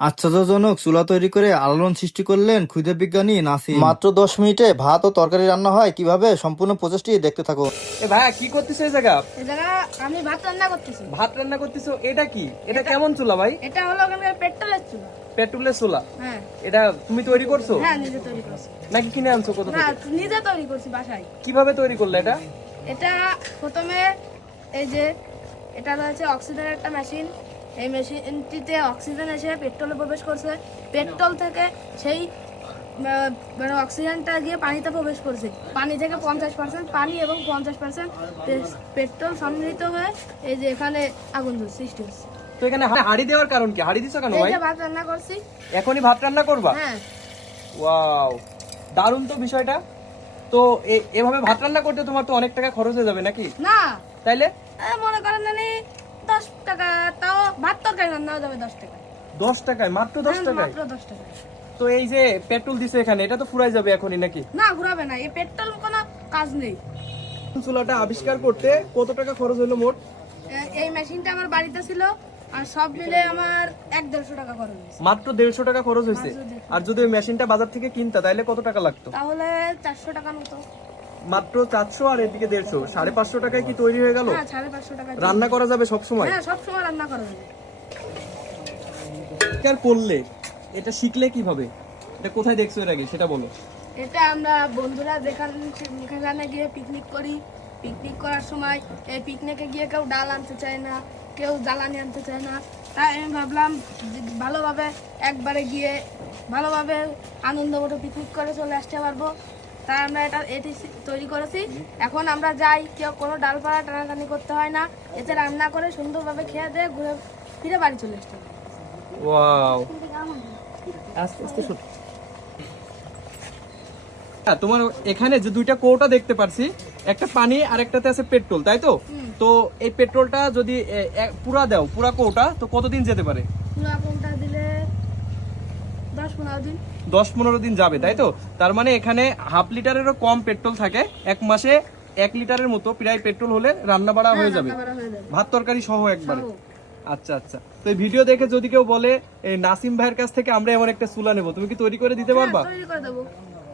আশ্চর্যজনক চুলা তৈরি করে আলোড়ন সৃষ্টি করলেন ক্ষুদে বিজ্ঞানী নাসিম। মাত্র 10 মিনিটে ভাত ও তরকারি রান্না হয় কিভাবে, সম্পূর্ণ প্রচেষ্টি দেখতে থাকুন। এ ভাইয়া কি করতেছো এই জায়গা? এই জায়গা আমি ভাত রান্না করতেছি। ভাত রান্না করতেছো, এটা কি? এটা কেমন চুলা ভাই? এটা হলো ওখানে পেট্রোলের চুলা। পেট্রোলের চুলা? হ্যাঁ এটা তুমি তৈরি করছো হ্যাঁ, নিজে তৈরি করছি। নাকি কিনে আনছো কোথা না, থেকে? নিজে তৈরি করছি বাসায়। কিভাবে তৈরি করলে এটা? এটা প্রথমে এই যে এটা রয়েছে অক্সিজেনের একটা মেশিন। এই মেশিনটিতে অক্সিজেন এসে পেট্রোলে প্রবেশ করছে। পেট্রোল থেকে সেই মানে অক্সিজেনটা গিয়ে পানিতে প্রবেশ করছে। পানি থেকে 50% পানি এবং 50% পেট্রোল সম্মিলিত হয়ে এই যে এখানে আগুন সৃষ্টি হচ্ছে। তো এখানে হাঁড়ি দেওয়ার কারণ কি? হাঁড়ি দিছো কেন এই ভাই? যে ভাত রান্না করছি। এখনই ভাত রান্না করবা? হ্যাঁ ওয়াও, দারুণ তো বিষয়টা। তো এভাবে ভাত রান্না করতে তোমার তো অনেক টাকা খরচ হয়ে যাবে নাকি? না, তাইলে মনে করেন জানি 10 টাকা, তাও ভাত তরকারি রান্না হয়ে যাবে 10 টাকা। 10 টাকায়? মাত্র 10 টাকায়? মাত্র 10 টাকা। তো এই যে পেট্রোল দিছে এখানে, এটা তো ফুরাই যাবে এখনই নাকি? না, ঘুরাবে না, এই পেট্রোল কোনো কাজ নেই। চুলাটা আবিষ্কার করতে কত টাকা খরচ হলো মোট? এই মেশিনটা আমার বাড়িতে ছিল, আর সব মিলে আমার 1-150 টাকা খরচ হয়েছে। মাত্র 150 টাকা খরচ হয়েছে? মাত্র 150 আর যদি ওই মেশিনটা বাজার থেকে কিনতা তাহলে কত টাকা লাগতো? তাহলে 400 টাকা মতো। মাত্র 400 আর এদিকে 150, 550 টাকায় কি তৈরি হয়ে গেল? হ্যাঁ, 550 টাকা। রান্না করা যাবে সব সময়? হ্যাঁ, সব সময় রান্না করা যাবে। আর করলে এটা শিখলে কিভাবে? এটা কোথায় দেখছো এর আগে সেটা বলো। এটা আমরা বন্ধুরা যেখানে গিয়ে পিকনিক করি, পিকনিক করার সময় এই পিকনিকে গিয়ে কেউ ডাল আনতে চায় না, কেউ জ্বালানি আনতে চায় না। তাই আমি ভাবলাম যে ভালোভাবে একবারে গিয়ে ভালোভাবে আনন্দ মতো পিকনিক করে চলে আসতে পারবো। তাই আমরা এটি তৈরি করেছি। এখন আমরা যাই, কেউ কোনো ডালপালা টানাটানি করতে হয় না। এতে রান্না করে সুন্দরভাবে খেয়ে দিয়ে ঘুরে ফিরে বাড়ি চলে আসতে হবে। ওয়াও, আস্তে আস্তে শোনো। হ্যাঁ, তোমার এখানে যে দুইটা কৌটা দেখতে পাচ্ছি, একটা পানি আর একটাতে আছে পেট্রোল, তাই তো? তো এই পেট্রোলটা যদি পুরা দাও, পুরা কৌটা, তো কতদিন যেতে পারে? পুরো কোনটা দিলে 10-15 দিন। 10-15 দিন যাবে, তাই তো? তার মানে এখানে হাফ লিটারেরও কম পেট্রোল থাকে। এক মাসে 1 লিটারের মতো প্রায় পেট্রোল হলে রান্না বাড়া হয়ে যাবে, রান্না করা হয়ে যাবে। ভাত তরকারি সহ একবারে। সহ। আচ্ছা আচ্ছা। তো এই ভিডিও দেখে যদি কেউ বলে এই নাসিম ভাইয়ের কাছ থেকে আমরা এমন একটা চুলা নেবো, তুমি কি তৈরি করে দিতে পারবা? হ্যাঁ, তৈরি করে দেবো।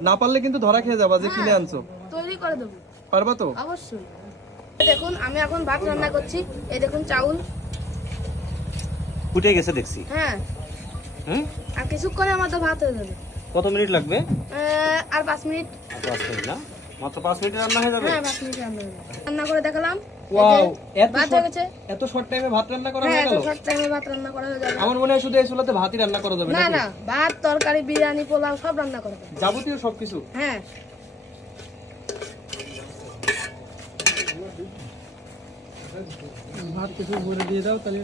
না পারলে কিন্তু ধরা খেয়ে যাবা যে কিনে আনছো। তৈরি করে দেবো, পারবা তো? অবশ্যই। দেখুন, আমি এখন ভাত রান্না করছি। এই দেখুন চাউল ফুটে গেছে দেখছি। হ্যাঁ, হুম, আর কিছুক্ষণে আমাদের ভাত হয়ে যাবে। কত মিনিট লাগবে? আর 5 মিনিট। 5 মিনিট না, মাত্র 5 মিনিটে রান্না হয়ে যাবে। হ্যাঁ, 5 মিনিট রান্না হয়ে যাবে। রান্না করে দেখালাম। ওয়াও, ভাত হয়ে গেছে। এত শর্ট টাইমে ভাত রান্না করা হ্যাঁ, হয়ে এত গেল? শর্ট টাইমে ভাত রান্না করা হয়ে যাবে। আমার মনে হয় শুধু এই চুলাতে ভাতই রান্না করা যাবে না নাকি? না, ভাত তরকারি বিরিয়ানি পোলাও সব রান্না করা যাবে। যাবতীয় সবকিছু। হ্যাঁ, ভাত কিছু ভরে দিয়ে দাও তাহলে